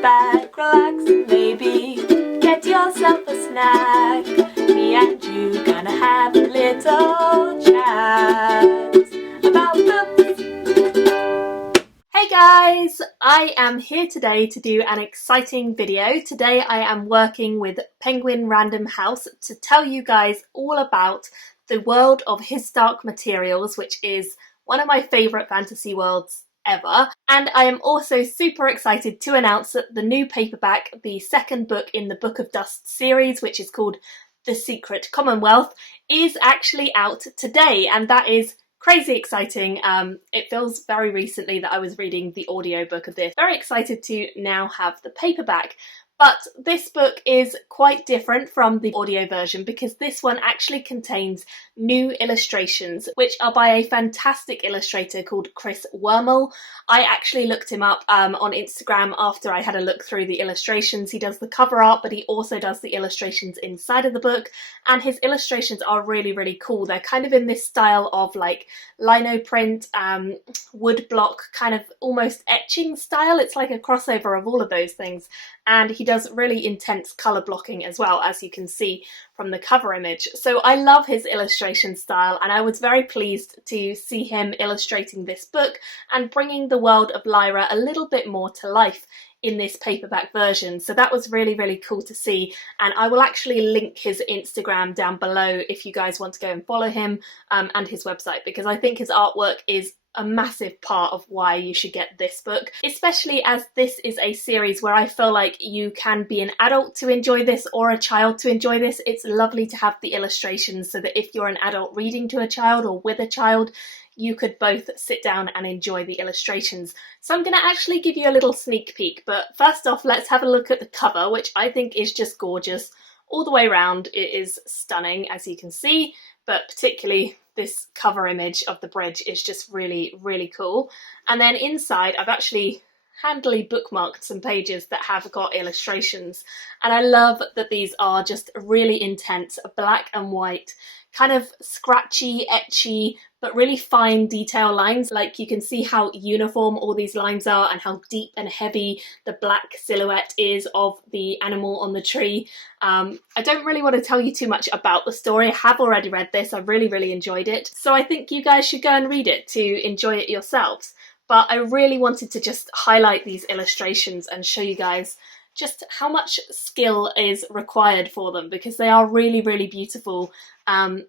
back, relax, and maybe get yourself a snack. Me and you gonna have a little chat about books. Hey guys, I am here today to do an exciting video. Today I am working with Penguin Random House to tell you guys all about the world of His Dark Materials, which is one of my favourite fantasy worlds ever. And I am also super excited to announce that the new paperback, the second book in the Book of Dust series, which is called The Secret Commonwealth, is actually out today, and that is crazy exciting. It feels very recently that I was reading the audiobook of this. Very excited to now have the paperback. But this book is quite different from the audio version because this one actually contains new illustrations, which are by a fantastic illustrator called Chris Wormel. I actually looked him up on Instagram after I had a look through the illustrations. He does the cover art, but he also does the illustrations inside of the book, and his illustrations are really, really cool. They're kind of in this style of like lino print, wood block, kind of almost etching style. It's like a crossover of all of those things. And he does really intense colour blocking as well, as you can see from the cover image. So I love his illustration style, and I was very pleased to see him illustrating this book and bringing the world of Lyra a little bit more to life in this paperback version. So that was really, really cool to see, and I will actually link his Instagram down below if you guys want to go and follow him, and his website, because I think his artwork is a massive part of why you should get this book, especially as this is a series where I feel like you can be an adult to enjoy this or a child to enjoy this. It's lovely to have the illustrations so that if you're an adult reading to a child or with a child, you could both sit down and enjoy the illustrations. So I'm going to actually give you a little sneak peek, but first off, let's have a look at the cover, which I think is just gorgeous all the way around. It is stunning, as you can see, but particularly this cover image of the bridge is just really, really cool. And then inside, I've actually handily bookmarked some pages that have got illustrations, and I love that these are just really intense black and white, kind of scratchy, etchy, but really fine detail lines. Like, you can see how uniform all these lines are and how deep and heavy the black silhouette is of the animal on the tree. I don't really want to tell you too much about the story. I have already read this. I really, really enjoyed it. So I think you guys should go and read it to enjoy it yourselves. But I really wanted to just highlight these illustrations and show you guys just how much skill is required for them, because they are really, really beautiful, and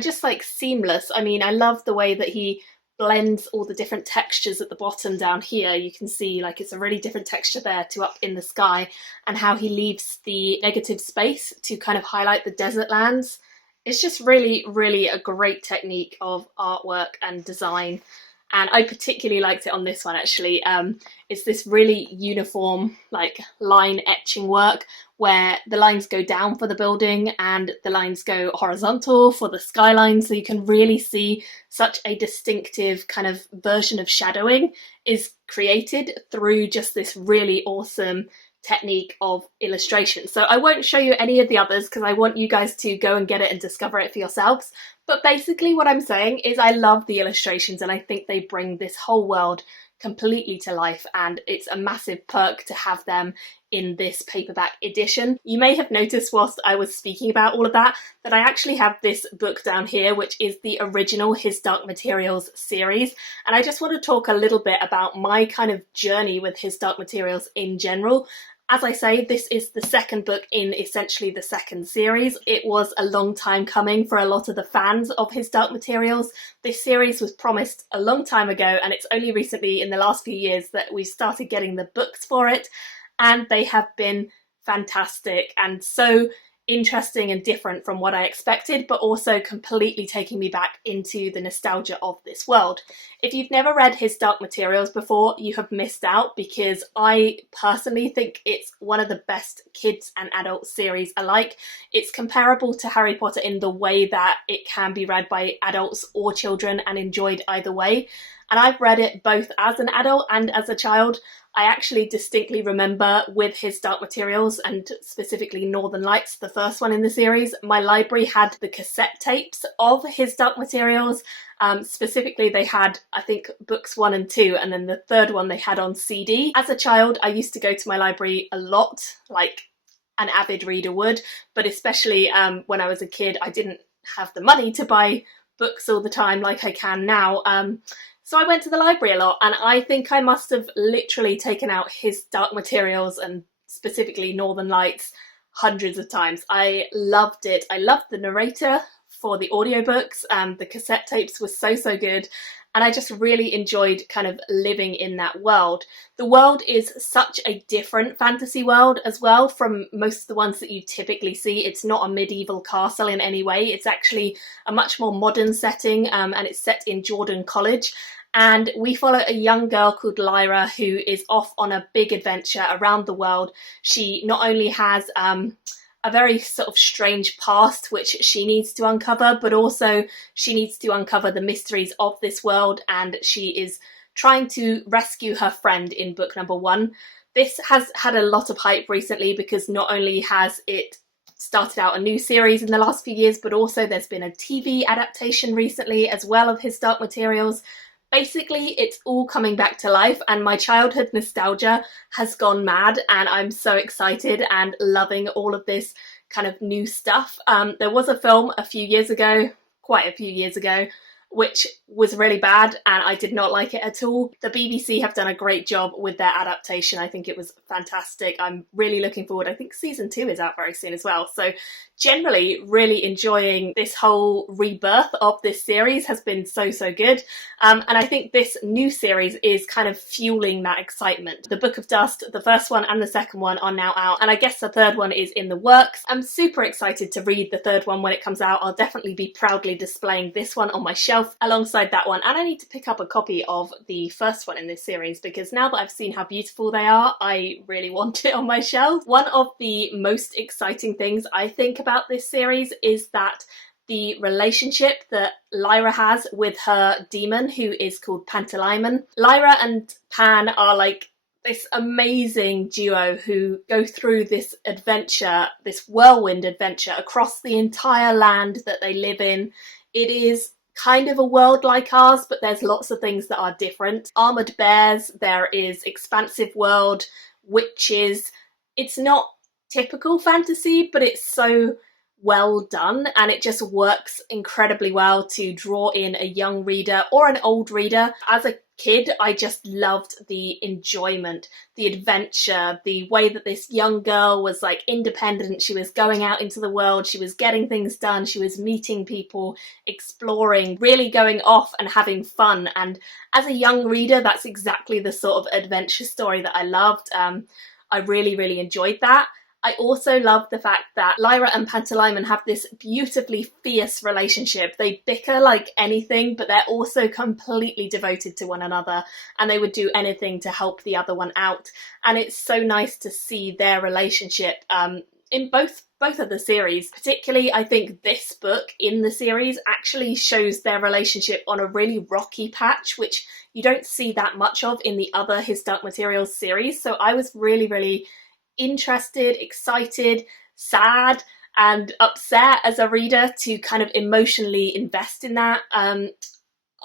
just like seamless. I mean, I love the way that he blends all the different textures at the bottom down here. You can see like it's a really different texture there to up in the sky, and how he leaves the negative space to kind of highlight the desert lands. It's just really, really a great technique of artwork and design. And I particularly liked it on this one, actually. It's this really uniform, like, line etching work where the lines go down for the building and the lines go horizontal for the skyline, so you can really see such a distinctive kind of version of shadowing is created through just this really awesome technique of illustration. So I won't show you any of the others because I want you guys to go and get it and discover it for yourselves. But basically what I'm saying is I love the illustrations, and I think they bring this whole world completely to life, and it's a massive perk to have them in this paperback edition. You may have noticed whilst I was speaking about all of that I actually have this book down here, which is the original His Dark Materials series, and I just want to talk a little bit about my kind of journey with His Dark Materials in general. As I say, this is the second book in essentially the second series. It was a long time coming for a lot of the fans of His Dark Materials. This series was promised a long time ago, and it's only recently in the last few years that we've started getting the books for it, and they have been fantastic and so interesting and different from what I expected, but also completely taking me back into the nostalgia of this world. If you've never read His Dark Materials before, you have missed out, because I personally think it's one of the best kids and adult series alike. It's comparable to Harry Potter in the way that it can be read by adults or children and enjoyed either way. And I've read it both as an adult and as a child. I actually distinctly remember with his Dark Materials, and specifically Northern Lights, the first one in the series, my library had the cassette tapes of his Dark Materials. Specifically, they had, I think, books 1 and 2, and then the third one they had on CD. As a child, I used to go to my library a lot, like an avid reader would, but especially when I was a kid, I didn't have the money to buy books all the time like I can now. So I went to the library a lot, and I think I must have literally taken out his Dark Materials and specifically Northern Lights hundreds of times. I loved it. I loved the narrator for the audiobooks. The cassette tapes were so good, and I just really enjoyed kind of living in that world. The world is such a different fantasy world as well from most of the ones that you typically see. It's not a medieval castle in any way. It's actually a much more modern setting, and it's set in Jordan College. And we follow a young girl called Lyra who is off on a big adventure around the world. She not only has a very sort of strange past which she needs to uncover, but also she needs to uncover the mysteries of this world, and she is trying to rescue her friend in book number 1. This has had a lot of hype recently because not only has it started out a new series in the last few years, but also there's been a TV adaptation recently as well of his Dark Materials. Basically, it's all coming back to life, and my childhood nostalgia has gone mad, and I'm so excited and loving all of this kind of new stuff. There was a film a few years ago, quite a few years ago, which was really bad and I did not like it at all. The BBC have done a great job with their adaptation. I think it was fantastic. I'm really looking forward. I think season 2 is out very soon as well. So generally really enjoying this whole rebirth of this series. Has been so good. And I think this new series is kind of fueling that excitement. The Book of Dust, the first one and the second one are now out, and I guess the third one is in the works. I'm super excited to read the third one when it comes out. I'll definitely be proudly displaying this one on my shelf alongside that one, and I need to pick up a copy of the first one in this series because now that I've seen how beautiful they are, I really want it on my shelf. One of the most exciting things I think about this series is that the relationship that Lyra has with her demon, who is called Pantalaimon. Lyra and Pan are like this amazing duo who go through this adventure, this whirlwind adventure across the entire land that they live in. It is kind of a world like ours, but there's lots of things that are different. Armoured bears, there is expansive world, witches. It's not typical fantasy, but it's so well done, and it just works incredibly well to draw in a young reader or an old reader. As a kid, I just loved the enjoyment, the adventure, the way that this young girl was like independent. She was going out into the world, she was getting things done, she was meeting people, exploring, really going off and having fun. And as a young reader, that's exactly the sort of adventure story that I loved. I really enjoyed that. I also love the fact that Lyra and Pantalaimon have this beautifully fierce relationship. They bicker like anything, but they're also completely devoted to one another, and they would do anything to help the other one out. And it's so nice to see their relationship in both of the series. Particularly, I think this book in the series actually shows their relationship on a really rocky patch, which you don't see that much of in the other His Dark Materials series. So I was really interested, excited, sad and upset as a reader to kind of emotionally invest in that.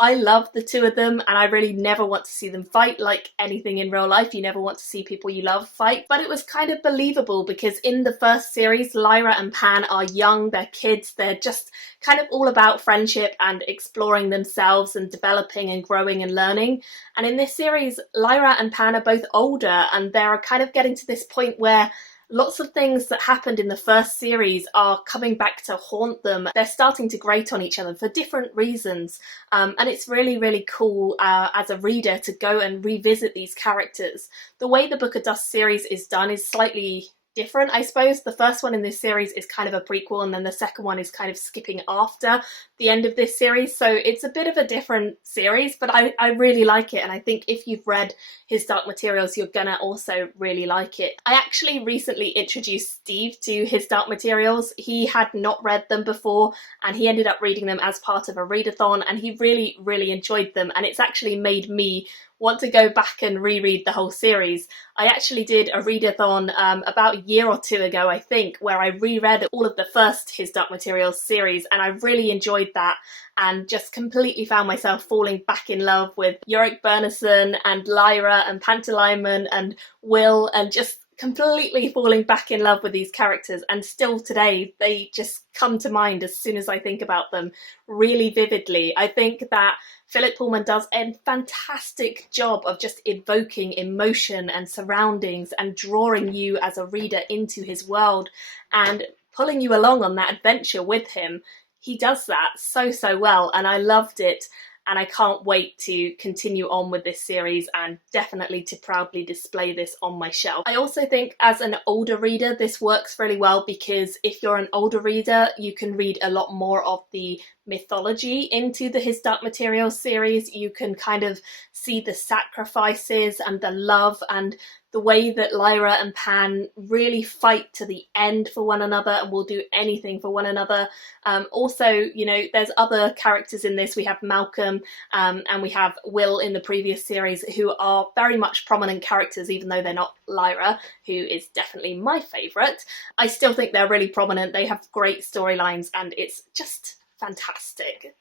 I love the two of them, and I really never want to see them fight. Like anything in real life, you never want to see people you love fight. But it was kind of believable because in the first series, Lyra and Pan are young, they're kids, they're just kind of all about friendship and exploring themselves and developing and growing and learning. And in this series, Lyra and Pan are both older, and they're kind of getting to this point where lots of things that happened in the first series are coming back to haunt them. They're starting to grate on each other for different reasons. And it's really cool as a reader to go and revisit these characters. The way the Book of Dust series is done is slightly different, I suppose. The first one in this series is kind of a prequel, and then the second one is kind of skipping after the end of this series. So it's a bit of a different series, but I really like it. And I think if you've read His Dark Materials, you're gonna also really like it. I actually recently introduced Steve to His Dark Materials. He had not read them before, and he ended up reading them as part of a readathon, and he really enjoyed them. And it's actually made me want to go back and reread the whole series. I actually did a readathon about a year or two ago, I think, where I reread all of the first His Dark Materials series, and I really enjoyed that and just completely found myself falling back in love with Yorick Bernison and Lyra and Pantalaimon and Will, and just completely falling back in love with these characters. And still today, they just come to mind as soon as I think about them really vividly. I think that Philip Pullman does a fantastic job of just evoking emotion and surroundings and drawing you as a reader into his world and pulling you along on that adventure with him. He does that so well, and I loved it. And I can't wait to continue on with this series and definitely to proudly display this on my shelf. I also think as an older reader, this works really well because if you're an older reader, you can read a lot more of the mythology into the His Dark Materials series. You can kind of see the sacrifices and the love and the way that Lyra and Pan really fight to the end for one another and will do anything for one another. Also, you know, there's other characters in this. We have Malcolm and we have Will in the previous series, who are very much prominent characters, even though they're not Lyra, who is definitely my favourite. I still think they're really prominent. They have great storylines and it's just fantastic.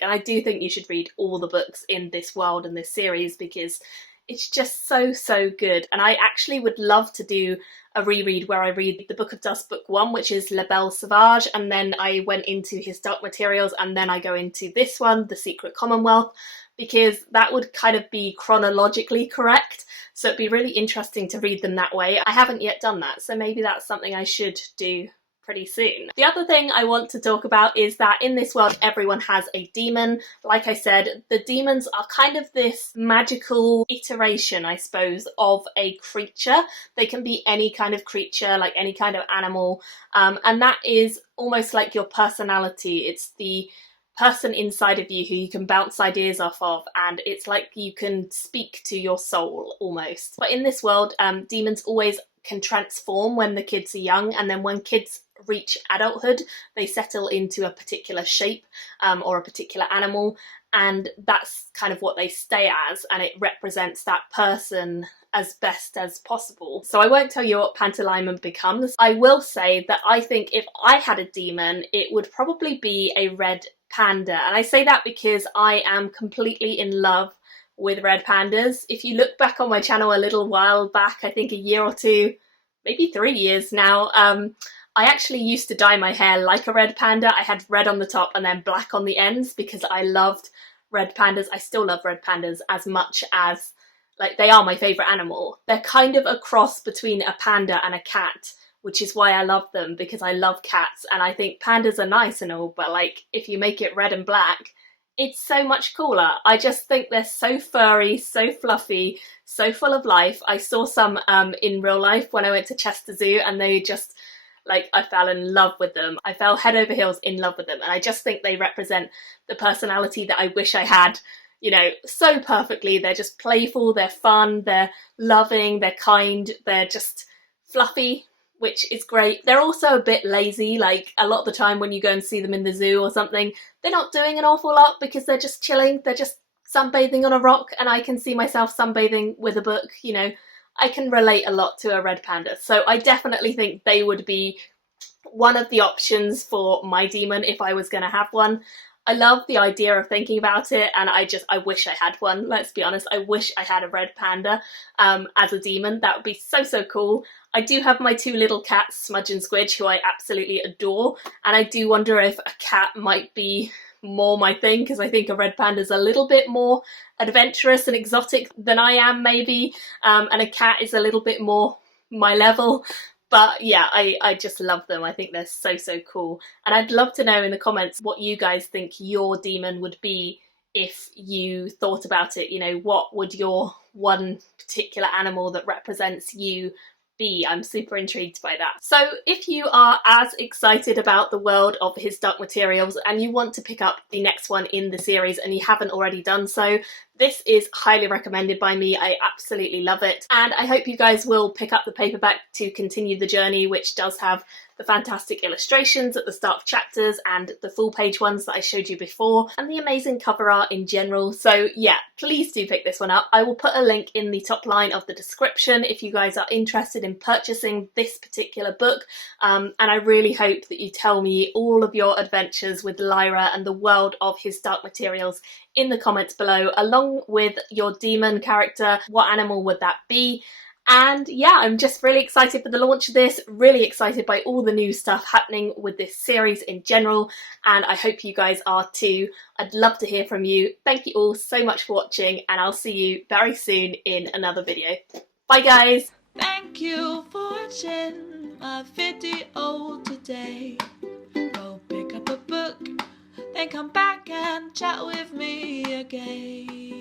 And I do think you should read all the books in this world and this series because it's just so good. And I actually would love to do a reread where I read the Book of Dust book 1, which is La Belle Sauvage, and then I went into His Dark Materials, and then I go into this one, The Secret Commonwealth, because that would kind of be chronologically correct. So it'd be really interesting to read them that way. I haven't yet done that, so maybe that's something I should do pretty soon. The other thing I want to talk about is that in this world everyone has a demon. Like I said, the demons are kind of this magical iteration, I suppose, of a creature. They can be any kind of creature, like any kind of animal, and that is almost like your personality. It's the person inside of you who you can bounce ideas off of, and it's like you can speak to your soul almost. But in this world, demons always can transform when the kids are young, and then when kids reach adulthood, they settle into a particular shape or a particular animal, and that's kind of what they stay as, and it represents that person as best as possible. So I won't tell you what Pantalaimon becomes. I will say that I think if I had a demon, it would probably be a red panda, and I say that because I am completely in love with red pandas. If you look back on my channel a little while back, I think a year or two, maybe 3 years now, I actually used to dye my hair like a red panda. I had red on the top and then black on the ends because I loved red pandas. I still love red pandas as much as, like, they are my favourite animal. They're kind of a cross between a panda and a cat, which is why I love them, because I love cats and I think pandas are nice and all, but like if you make it red and black, it's so much cooler. I just think they're so furry, so fluffy, so full of life. I saw some in real life when I went to Chester Zoo, and they just, like, I fell in love with them. I fell head over heels in love with them, and I just think they represent the personality that I wish I had, you know, so perfectly. They're just playful, they're fun, they're loving, they're kind, they're just fluffy, which is great. They're also a bit lazy. Like, a lot of the time when you go and see them in the zoo or something, they're not doing an awful lot because they're just chilling, they're just sunbathing on a rock, and I can see myself sunbathing with a book, you know. I can relate a lot to a red panda, so I definitely think they would be one of the options for my demon if I was going to have one. I love the idea of thinking about it, and I wish I had one. Let's be honest, I wish I had a red panda as a demon. That would be so cool. I do have my two little cats, Smudge and Squidge, who I absolutely adore, and I do wonder if a cat might be more my thing, because I think a red panda's a little bit more adventurous and exotic than I am, maybe, and a cat is a little bit more my level. But yeah, I just love them. I think they're so cool. And I'd love to know in the comments what you guys think your demon would be if you thought about it. You know, what would your one particular animal that represents you be? I'm super intrigued by that. So if you are as excited about the world of His Dark Materials and you want to pick up the next one in the series and you haven't already done so, this is highly recommended by me. I absolutely love it, and I hope you guys will pick up the paperback to continue the journey, which does have the fantastic illustrations at the start of chapters and the full page ones that I showed you before, and the amazing cover art in general. So yeah, please do pick this one up. I will put a link in the top line of the description if you guys are interested in purchasing this particular book, and I really hope that you tell me all of your adventures with Lyra and the world of his dark materials in the comments below, along with your demon character. What animal would that be? And yeah, I'm just really excited for the launch of this, really excited by all the new stuff happening with this series in general, and I hope you guys are too. I'd love to hear from you. Thank you all so much for watching, and I'll see you very soon in another video. Bye guys! Thank you for watching my video today. Go pick up a book, then come back and chat with me again.